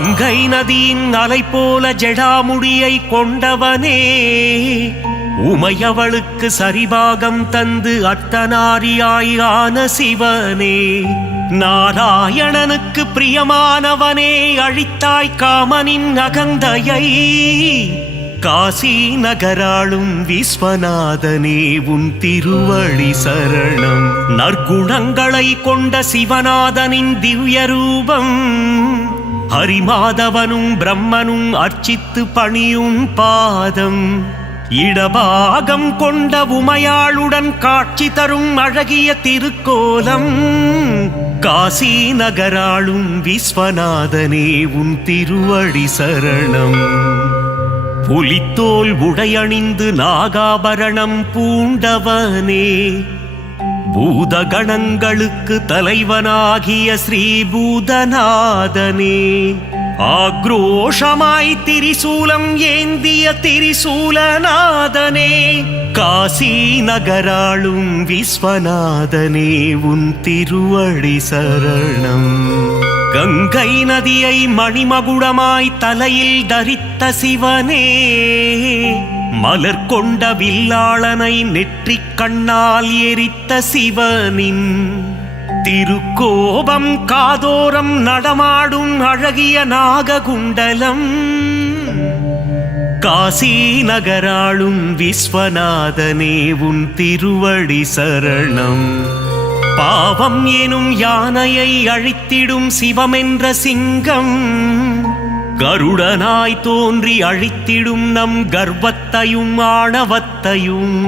கங்கை நதியின் அலை போல ஜடாமுடியை கொண்டவனே, உமையவளுக்கு சரிபாகம் தந்து அர்த்தநாரியாய் ஆன சிவனே, நாராயணனுக்கு பிரியமானவனே, அழித்தாய் காமனின் அகந்தையை, காசி நகராளும் விஸ்வநாதனே உன் திருவடி சரணம். நற்குணங்களை கொண்ட சிவநாதனின் திவ்ய ரூபம், ஹரிமாதவனும் பிரம்மனும் அர்ச்சித்து பணியும் பாதம், இடபாகம் கொண்ட உமையாளுடன் காட்சி தரும் அழகிய திருக்கோலம், காசி நகராளும் விஸ்வநாதனே உன் திருவடி சரணம். புலித்தோல் உடையணிந்து நாகாபரணம் பூண்டவனே, பூதகணங்களுக்கு தலைவனாகிய ஸ்ரீபூதநாதனே, ஆக்ரோஷமாய் திரிசூலம் ஏந்திய திரிசூலநாதனே, காசி நகராளும் விஸ்வநாதனே உன் திருவடி சரணம். கங்கை நதியை மணிமகுடமாய் தலையில் தரித்த சிவனே, மலர் கொண்ட வில்லாளனை நெற்றிக் கண்ணால் எரித்த சிவனின் திருக்கோபம் காதோரம் நடமாடும் அழகிய நாககுண்டலம், காசி நகராளும் விஸ்வநாதனே உன் திருவடி சரணம். பாவம் எனும் யானையை அழித்திடும் சிவமென்ற சிங்கம், கருடனாய் தோன்றி அழித்திடும் நம் கர்வத்தையும் ஆணவத்தையும்,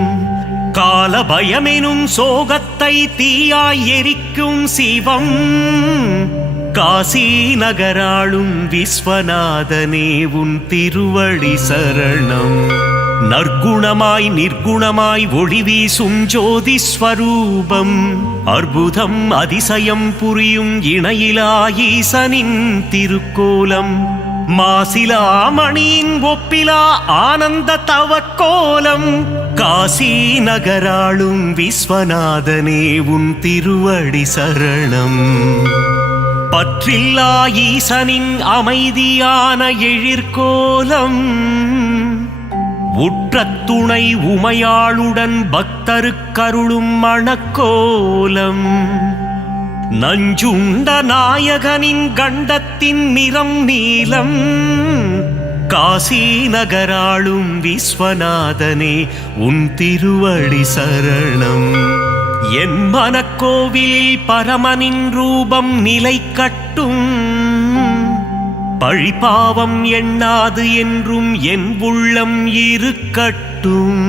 கால பயமெனும் சோகத்தை தீயாய் எரிக்கும் சிவம், காசி நகராளும் விஸ்வநாதனே உன் திருவடி சரணம். நற்குணமாய் நிர்குணமாய் ஒளி வீசும் ஜோதி ஸ்வரூபம், அற்புதம் அதிசயம் புரியும் இணையிலா ஈசனின் திருக்கோலம், மாசிலா மணியின் ஒப்பிலா ஆனந்த தவக்கோலம், காசி நகராளும் விஸ்வநாதனே உன் திருவடி சரணம். பற்றில்லா ஈசனின் அமைதியான எழிற்கோலம், உற்ற துணை உமையாளுடன் பக்தருக்கருளும் மணக்கோலம், நஞ்சுண்ட நாயகனின் கண்டத்தின் நிறம் நீலம், காசி நகராளும் விஸ்வநாதனே உன் திருவடி சரணம். என் மனக்கோவிலில் பரமனின் ரூபம் நிலை கட்டும், பழிபாவம் எண்ணாது என்றும் என் உள்ளம் இருக்கட்டும்,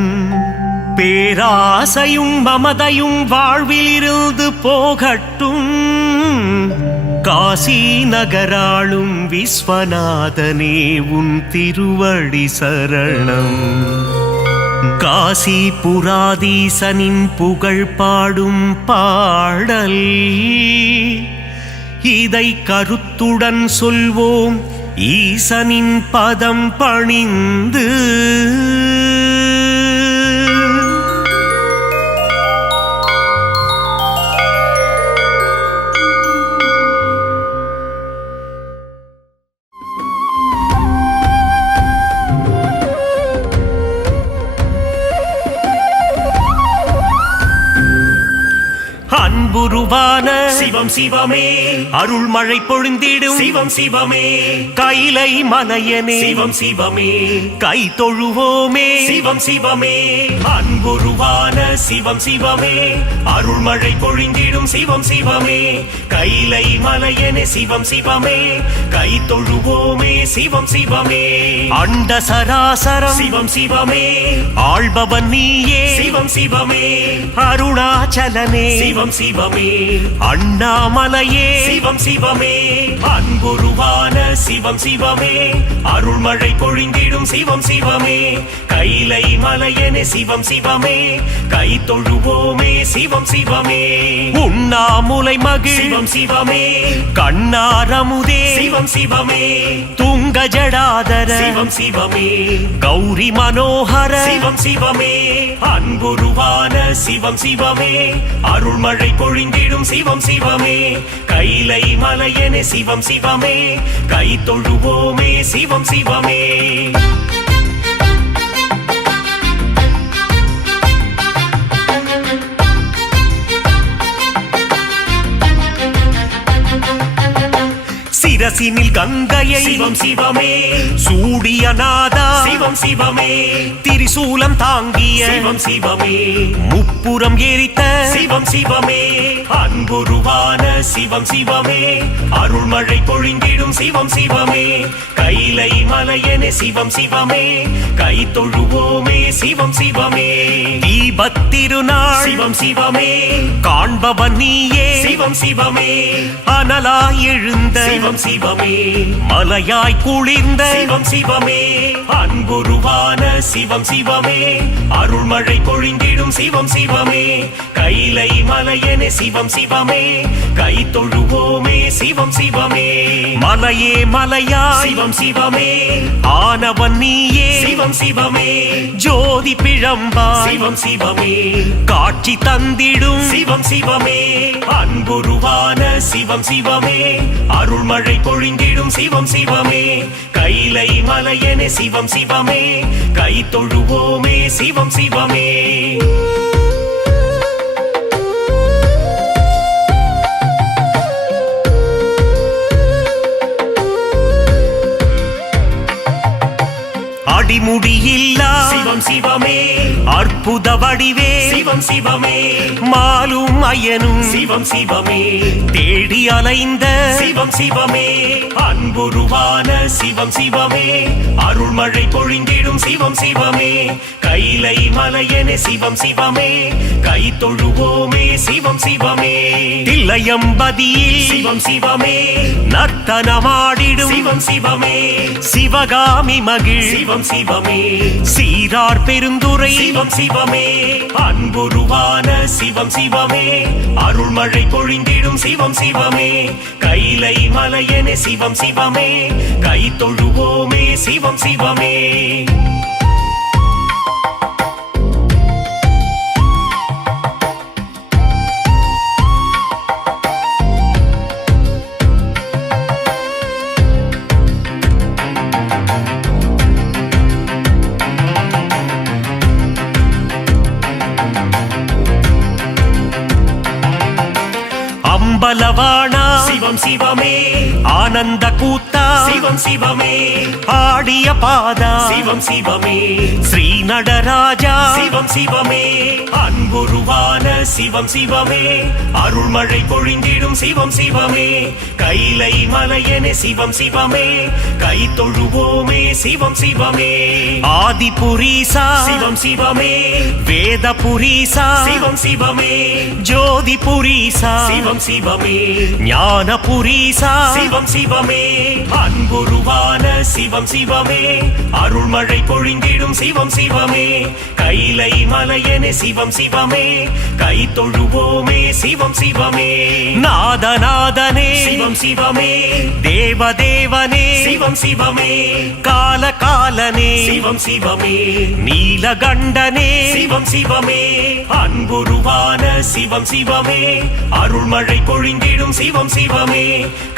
பேராசையும் மமதையும் வாழ்வில் இருந்து போகட்டும், காசி நகராளும் விஸ்வநாதனே உன் திருவடி சரணம். காசி புராதீசனின் புகழ் பாடும் பாடல், இதை கருத்துடன் சொல்வோம் ஈசனின் பதம் பணிந்து. அன்புருவான சிவம் சிவமே, அருள்மழை பொழிந்திடும் சிவம் சிவமே, கைலை மலையனே சிவம் சிவமே, கை தொழுவோமே சிவம் சிவமே. அன்புருவான சிவம் சிவமே, அருள்மழை பொழிந்திடும் சிவம் சிவமே, கைலை மலையனே சிவம் சிவமே, கை தொழுவோமே சிவம் சிவமே. அண்ட சராசரம் சிவம் சிவமே, ஆள்பவன் நீயே சிவம் சிவமே, அருணாச்சலனே சிவம் சிவமே, அண்ணாமலையே சிவம் சிவமே. அன்புருவான சிவம் சிவமே, அருள்மழை பொழிந்திடும் சிவம் சிவமே, கைலை மலையனே சிவம் சிவமே கை தொழுவோமே சிவம் சிவமே உண்ணாமுலை மகிழ் சிவம் சிவமே கண்ணாரமுதே சிவம் சிவமே துங்க ஜடாதர சிவம் சிவமே கௌரி மனோகர சிவம் சிவமே அன்புருவான சிவம் சிவமே அருள்மழை பொழிந்திடும் சிவம் சிவமே கைலை மலையனே சிவம் சிவமே கை தொழுவோமே சிவம் சிவமே சிரசினில் கங்கையை சிவம் சிவமே சூடிய நாதா சிவம் சிவமே திரிசூலம் தாங்கிய சிவம் சிவமே முப்புறம் எரித்த சிவம் சிவமே அன்புருவான சிவம் சிவமே அருள்மழை பொழிந்திடும் சிவம் சிவமே கைலை மலையனே சிவம் சிவமே கை தொழுவோமே சிவம் சிவமே தீபத்திருநாள் சிவம் சிவமே காண்பவன் நீயே சிவம் சிவமே அனலாய் எழுந்த சிவம் சிவமே மலையாய் குளிர்ந்த சிவம் சிவமே அன்புருவான சிவம் சிவமே அருள்மழை பொழிந்திடும் சிவம் சிவமே கைலை மலையனே சிவம் சிவமே கை தொழுவோமே சிவம் சிவமே மலையே மலையா சிவம் சிவமே ஆனவன் நீயே சிவம் சிவமே ஜோதி பிழம்பா சிவம் சிவமே காட்சி தந்திடும் சிவம் சிவமே அன்புருவான சிவம் சிவமே அருள்மழை பொழிந்திடும் சிவம் சிவமே கைலை மலையனே சிவம் சிவமே கை தொழுவோமே சிவம் சிவமே அடிமுடியில்லா சிவம் சிவமே அற்புத வடிவே சிவம் சிவமே மாலும் அயனும் சிவம் சிவமே தேடி அலைந்த சிவம் சிவமே அன்புருவான சிவம் சிவமே அருள்மழை பொழிந்திடும் சிவம் சிவமே கைலை மலையனே சிவம் சிவமே கை தொழுவோமே சிவம் சிவமே தில்லையம்பதியில் சிவம் சிவமே நர்த்தனமாடிடும் சிவம் சிவமே சிவகாமி மகிழ் சிவம் சிவமே சீரார் பெருந்துரை சிவம் சிவமே அன்புருவான சிவம் சிவமே அருள்மழை பொழிந்திடும் சிவம் சிவமே கைலை மலையனே சிவம் சிவமே கை தொழுவோமே சிவம் சிவமே அம்பலவாணா சிவம் சிவமே ஆனந்த கூத்தா சிவம் சிவமே ஆடிய பாதா சிவம் சிவமே ஸ்ரீ நடராஜா சிவம் சிவமே அன்புருவான சிவம் சிவமே அருள்மழை பொழிந்திடும் சிவம் சிவமே கைலை மலையனே சிவம் சிவமே கை தொழுவோமே சிவம் சிவமே ஆதிபுரீசா சிவம் சிவமே வேதபுரீசா சிவம் சிவமே ஜோதிபுரீசா சிவம் சிவமே ஞானபுரீசா சிவம் சிவமே அன்புருவான சிவம் சிவமே அருள்மழை பொழிந்திடும் சிவம் சிவமே கைலை மலையனே சிவம் சிவமே கை தொழுவோமே சிவம் சிவமே நாதநாதனே சிவம் சிவமே தேவதேவனே சிவம் சிவமே கால காலனே சிவம் சிவமே நீலகண்டனே சிவம் சிவமே அன்புருவான சிவம் சிவமே அருள்மழை பொழிந்திடும் சிவம் சிவமே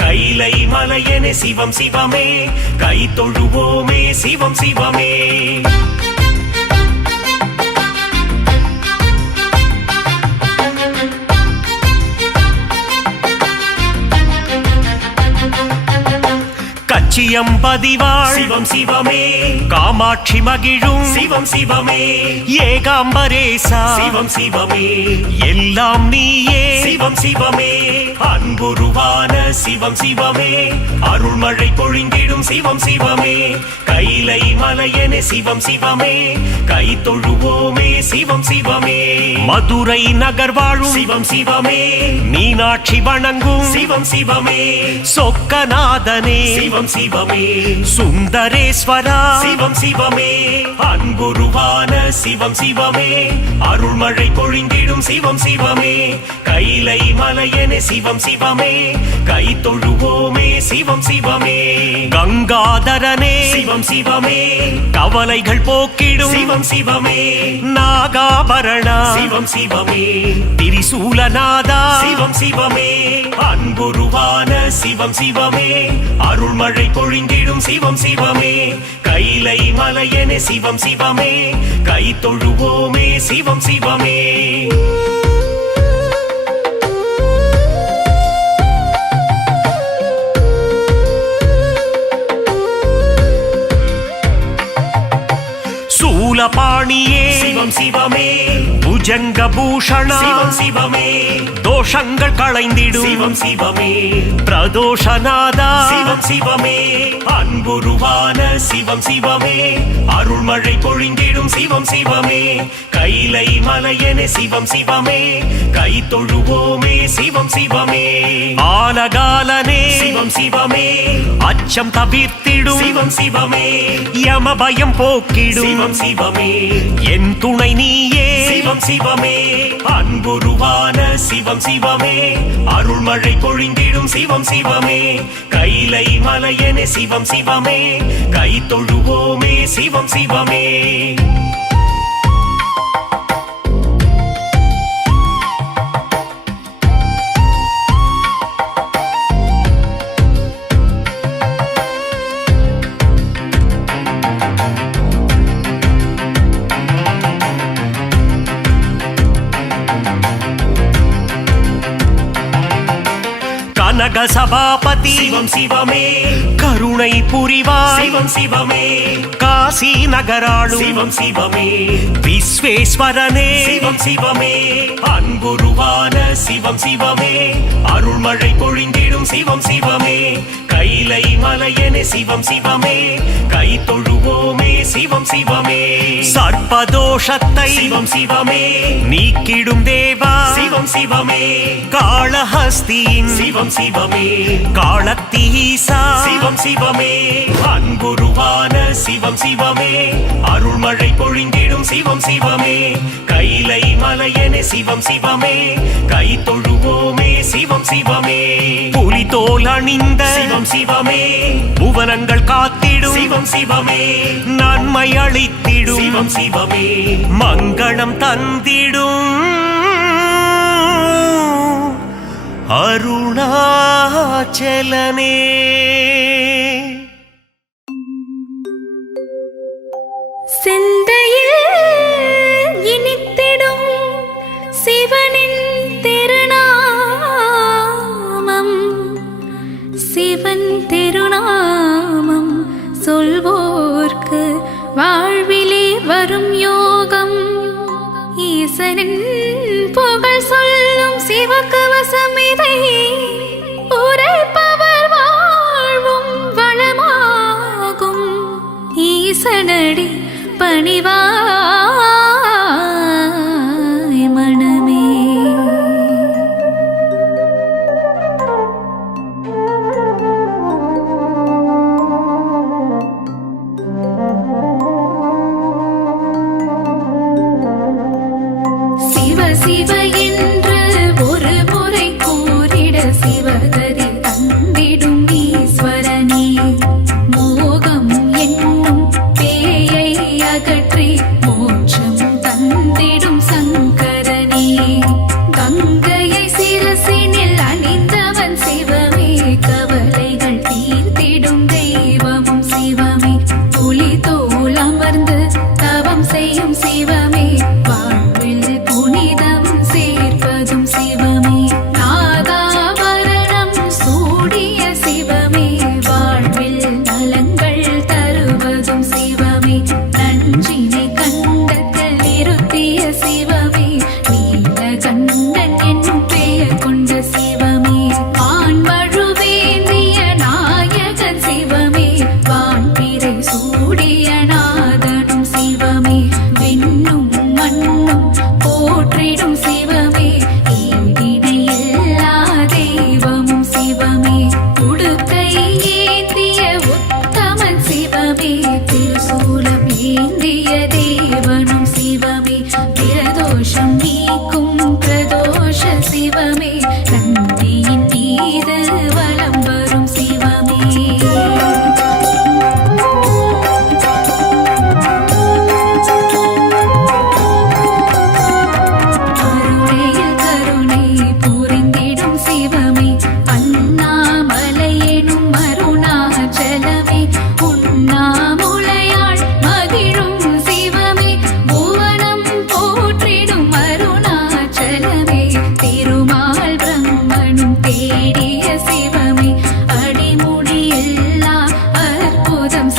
கைலை மலையனே சிவம் சிவமே கை தொழுவோமே சிவம் சிவமே கச்சியம்பதிவாள் சிவம் சிவமே காமாட்சி மகிழும் சிவம் சிவமே ஏகாம்பரேசா சிவம் சிவமே எல்லாம் நீயே சிவம் சிவமே அன்புருவான சிவம் சிவமே அருள்மழை பொழிந்திடும் சிவம் சிவமே கைலை மலையனே சிவம் சிவமே கை தொழுவோமே சிவம் சிவமே மதுரை நகர் வாழும் சிவம் சிவமே மீனாட்சி வணங்கும் சிவம் சிவமே சொக்கநாதனே சிவம் சிவமே சுந்தரேஸ்வரா சிவம் சிவமே அன்புருவான சிவம் சிவமே அருள்மழை பொழிந்திடும் சிவம் சிவமே கைலை மலையனே சிவம் சிவமே கை தொழுவோமே சிவம் சிவமே கங்காதரனே சிவம் சிவமே கவலைகள் போக்கிடும் சிவம் சிவமே நாகாபரணா சிவம் சிவமே திரிசூலநாதா சிவம் சிவமே அன்புருவான சிவம் சிவமே அருள்மழை பொழிந்திடும் சிவம் சிவமே கைலை மலையனே சிவம் சிவமே கை தொழுவோமே சிவம் சிவமே சூலபாணியே சிவம் சிவமே புஜங்க பூஷணா சிவம் சிவமே தோஷங்கள் களைந்திடும் சிவம் சிவமே பிரதோஷநாதா சிவம் சிவமே அன்புருவான சிவம் சிவமே அருள்மழை பொழிந்திடும் சிவம் சிவமே கைலை மலையனே சிவம் சிவமே கை தொழுவோமே சிவம் சிவமே ஆலகாலனே சிவம் சிவமே அச்சம் தவிர்த்திடும் சிவம் சிவமே யம பயம் போக்கிடும் சிவம் சிவமே என் துணை நீயே சிவம் சிவமே அன்புருவான சிவம் சிவமே அருள்மழை பொழிந்திடும் சிவம் சிவமே கைலை மலையனே சிவம் சிவமே கை தொழுவோமே சிவம் சிவமே கனக சபாபதி சிவம் சிவமே கருணை புரிவாய் சிவம் சிவமே காசி நகராளும் சிவம் சிவமே விஸ்வேஸ்வரனே சிவம் சிவமே அன்புருவான சிவம் சிவமே அருள்மழை பொழிந்திடும் சிவம் சிவமே கைலை மலையனே சிவம் சிவமே கை தொழுவோமே சிவம் சிவமே சர்ப்பதோஷத்தை சிவம் சிவமே நீக்கிடும் தேவா சிவம் சிவமே காளஹஸ்தியின் சிவம் சிவமே காளத்தீசா சிவம் சிவமே அன்புருவான சிவம் சிவமே அருள்மழை பொழிந்திடும் சிவம் சிவமே கைலை மலையனே சிவம் சிவமே கை தொழுவோமே சிவம் சிவமே புலிதோல் அணிந்த சிவம் சிவமே புவனங்கள் காத்திடும் சிவம் சிவமே நன்மை அளித்திடும் சிவம் சிவமே மங்களம் தந்திடும் அருணாச்சலனே சிந்தையில் இனித்திடும் சிவனின் திருநாமம் சிவன் திருநாமம் சொல்வோர்க்கு வாழ்விலே வரும் யோகம் ஈசனின் புகழ் சொல்லும் சிவகவசம் இதை உரைப்பவர் வாழ்வும் வளமாகும் ஈசனடி பணிவாய் மனமே சிவ சிவ என்று ஒரு முறை கூறிட சிவகதி தந்திடும் ஈஸ்வரனே மோகம் என்னும் பேயை அகற்றி மோட்சம் தந்திடும் சங்கரனே கங்கையை சிரசினில் அணிந்தவன் சிவமே கவலைகள் தீர்த்திடும் தெய்வமும் சிவமே புலி தோல் அமர்ந்து தவம் செய்யும் சிவமே வாழ்வில் புனிதம் சேர்ப்பதும் சிவமே நாகாபரணம் சூடிய சிவமே வாழ்வில் நலங்கள் தருவதும் சிவமே நஞ்சினை கண்டத்தில் நிறுத்திய சிவமே நீலகண்டன் என்னும் பெயர் கொண்ட சிவமே ஆண்மழுவேந்திய நாயகன் சிவமே வான்பிறை சூடி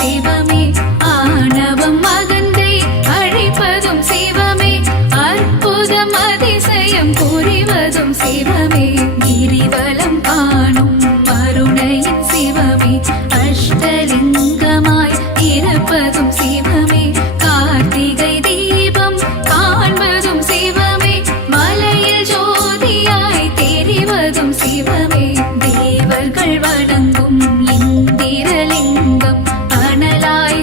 சிவமே ஆணவம் அகந்தை அழிப்பதும் சிவமே அற்புதம் அதிசயம் புரிவதும் சிவமே கிரிவலம் காணும் மருணையின் சிவமே அஷ்டலிங்கமாய் இருப்பதும் சிவமே கார்த்திகை தீபம் காண்பதும் சிவமே மலையில் ஜோதியாய் தெரிவதும் சிவமே தேவர்கள் வணங்கும் இந்திரலிங்கம் அனலாய்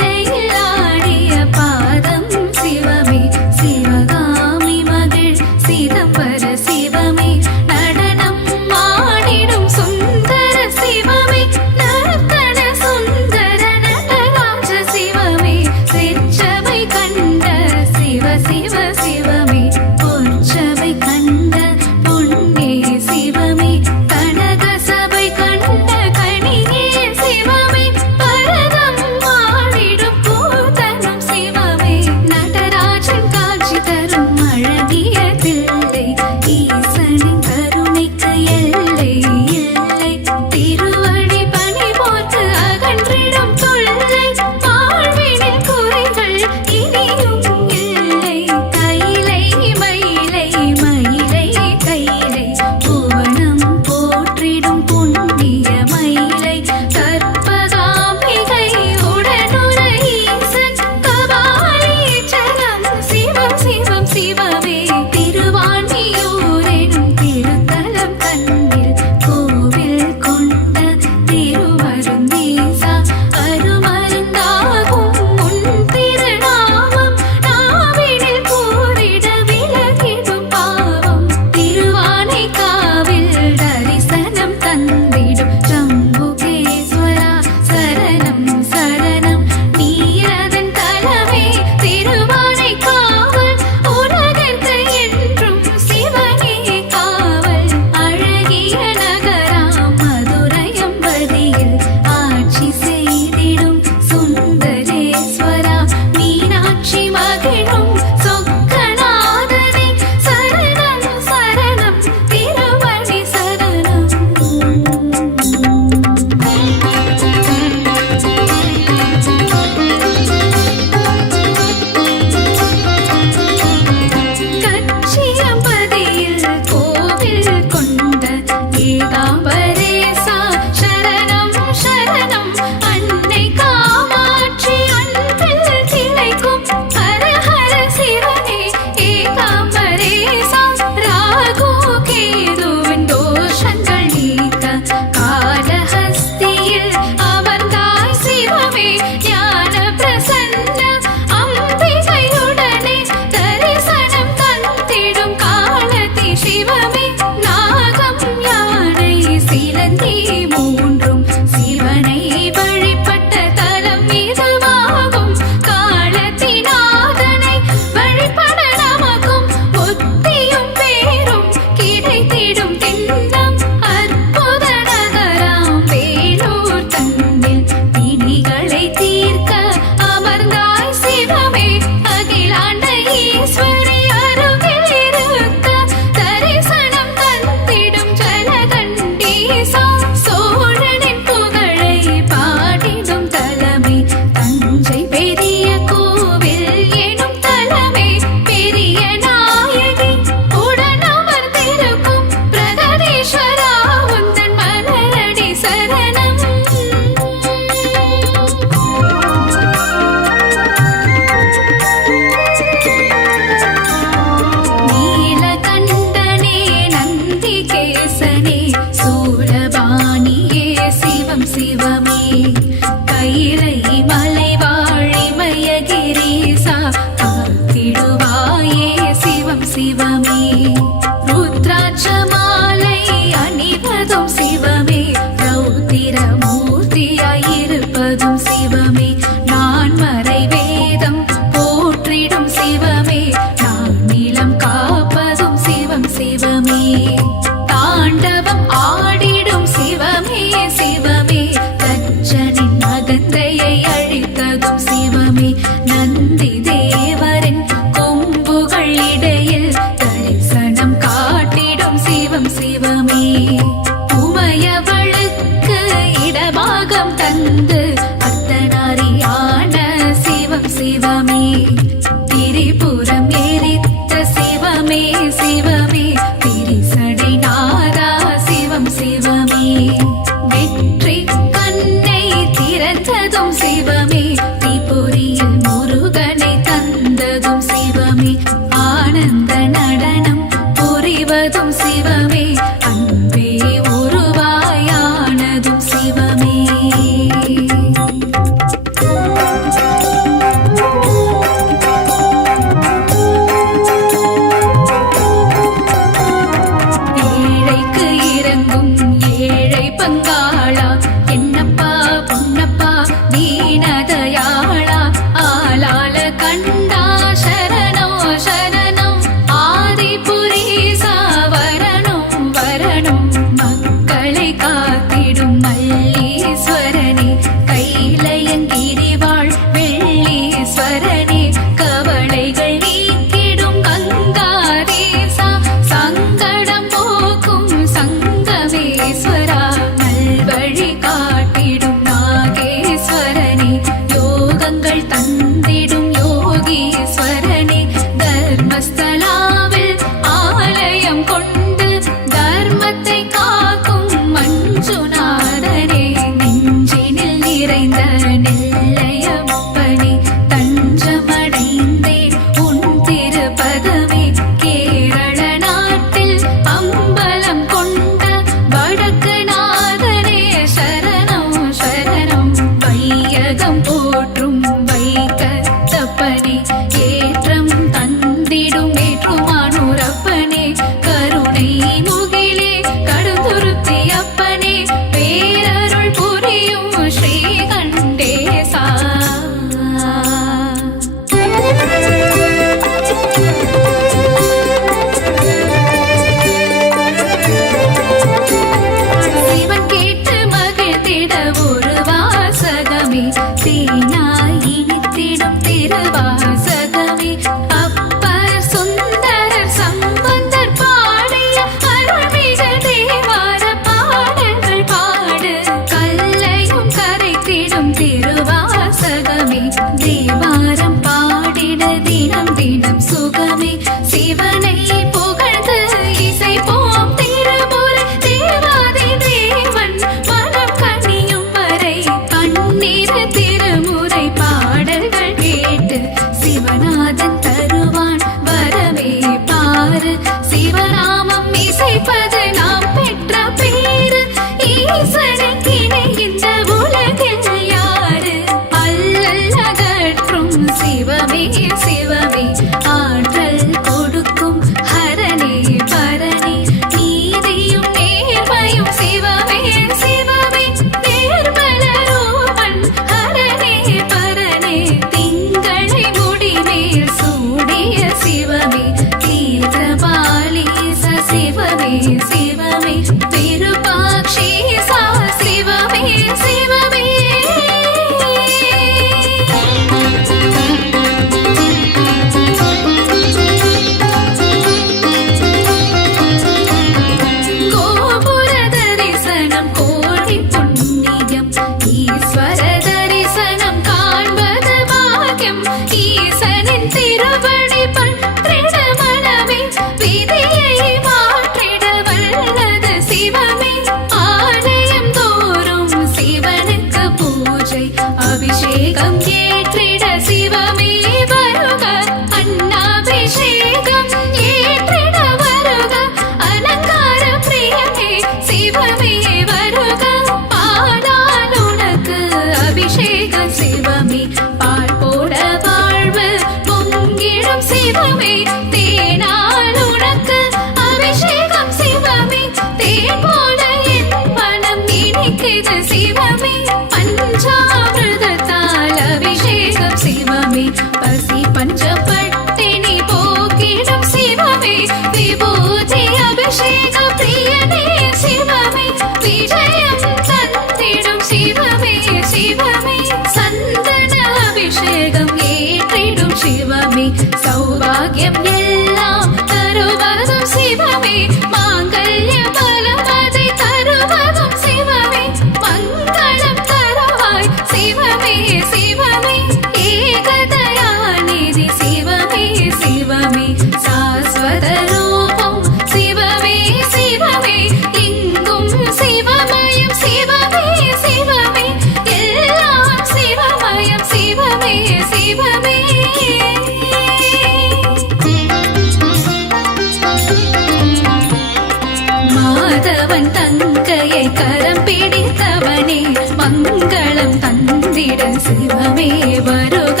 அவன் தங்கையை கரம் பிடித்தவனே மங்களம் தந்திட சிவமே வருக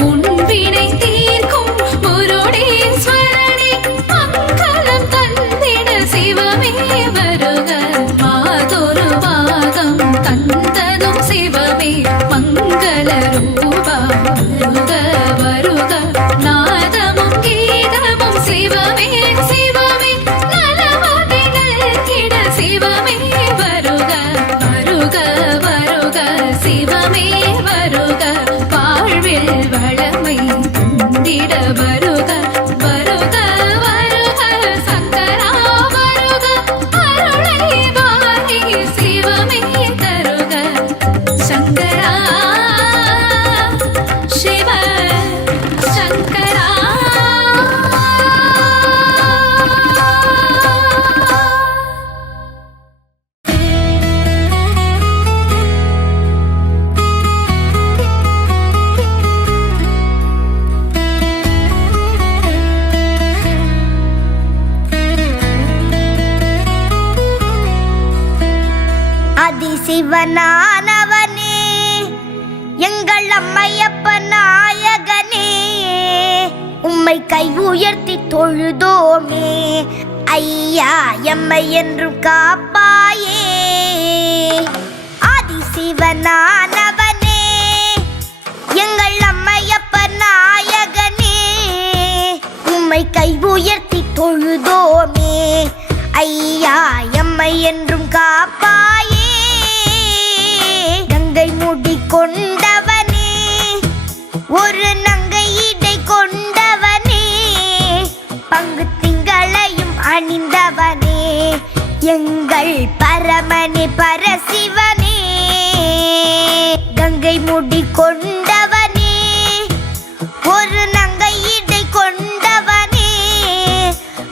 முன்பினை தீர்க்கும் முருடேஸ்வரனே மங்களம் தந்திட சிவமே வருக மாதொரு பாகம் தந்ததும் சிவமே மங்கள ரூபா வருக வருக நாதமும் கீதமும் சிவமே சிவமே நலமதிகள் கிட சிவமே வருக வருக வருக சிவமே வருக வாழ்வில் வளமை தந்திட வருக வருக வருக சங்கரா வருக அருளை வாரி சிவமே தருக சங்கரா சிவ சங்கரா அதிசிவனானவனே எங்கள் அம்மையப்ப நாயகனே உம்மை கை உயர்த்தி தொழுதோமே ஐயா எம்மை என்றும் காப்பாயே அதிசிவனானவனே எங்கள் அம்மையப்ப நாயகனே உம்மை கை உயர்த்தி தொழுதோமே ஐயா எம்மை என்றும் காப்பாயே கங்கை முடி கொண்டவனே ஒரு நங்கை இடை கொண்டவனே பங்கு திங்களையும் அணிந்தவனே எங்கள் பரமனே பரசிவனே கங்கை முடி கொண்டவனே ஒரு நங்கை இடை கொண்டவனே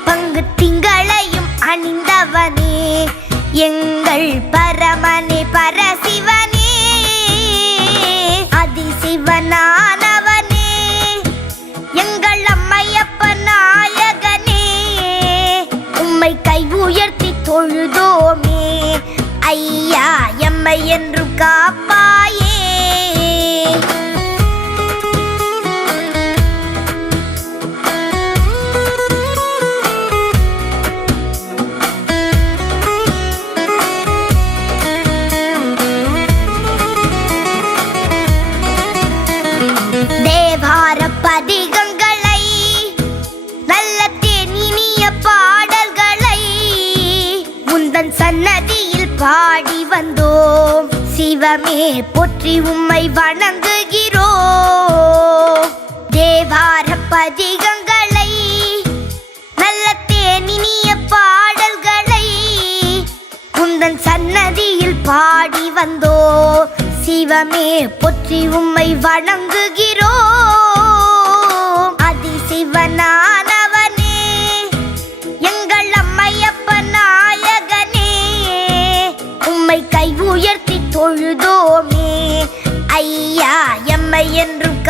பங்கு திங்களையும் அணிந்தவனே எங்கள் பரமனே பரசிவனே அதிசிவனானவனே எங்கள் அம்மையப்ப நாயகனே உம்மை கை உயர்த்தி தொழுதோமே ஐயா எம்மை என்றும் காப்பாயே தேவார பதிகங்களை நல்ல தேனினிய பாடல்களை உந்தன் சன்னதியில் பாடி வந்தோம் சிவமே போற்றி உம்மை வணங்குகிறோம் தேவார பதிகங்களை நல்ல தேனினிய பாடல்களை உந்தன் சன்னதியில் பாடி வந்தோம் சிவமே போற்றி உம்மை வணங்குகிறோம் அதிசிவனானவனே எங்கள் அம்மையப்ப நாயகனே உம்மை கை உயர்த்தி தொழுதோமே ஐயா எம்மை என்றும்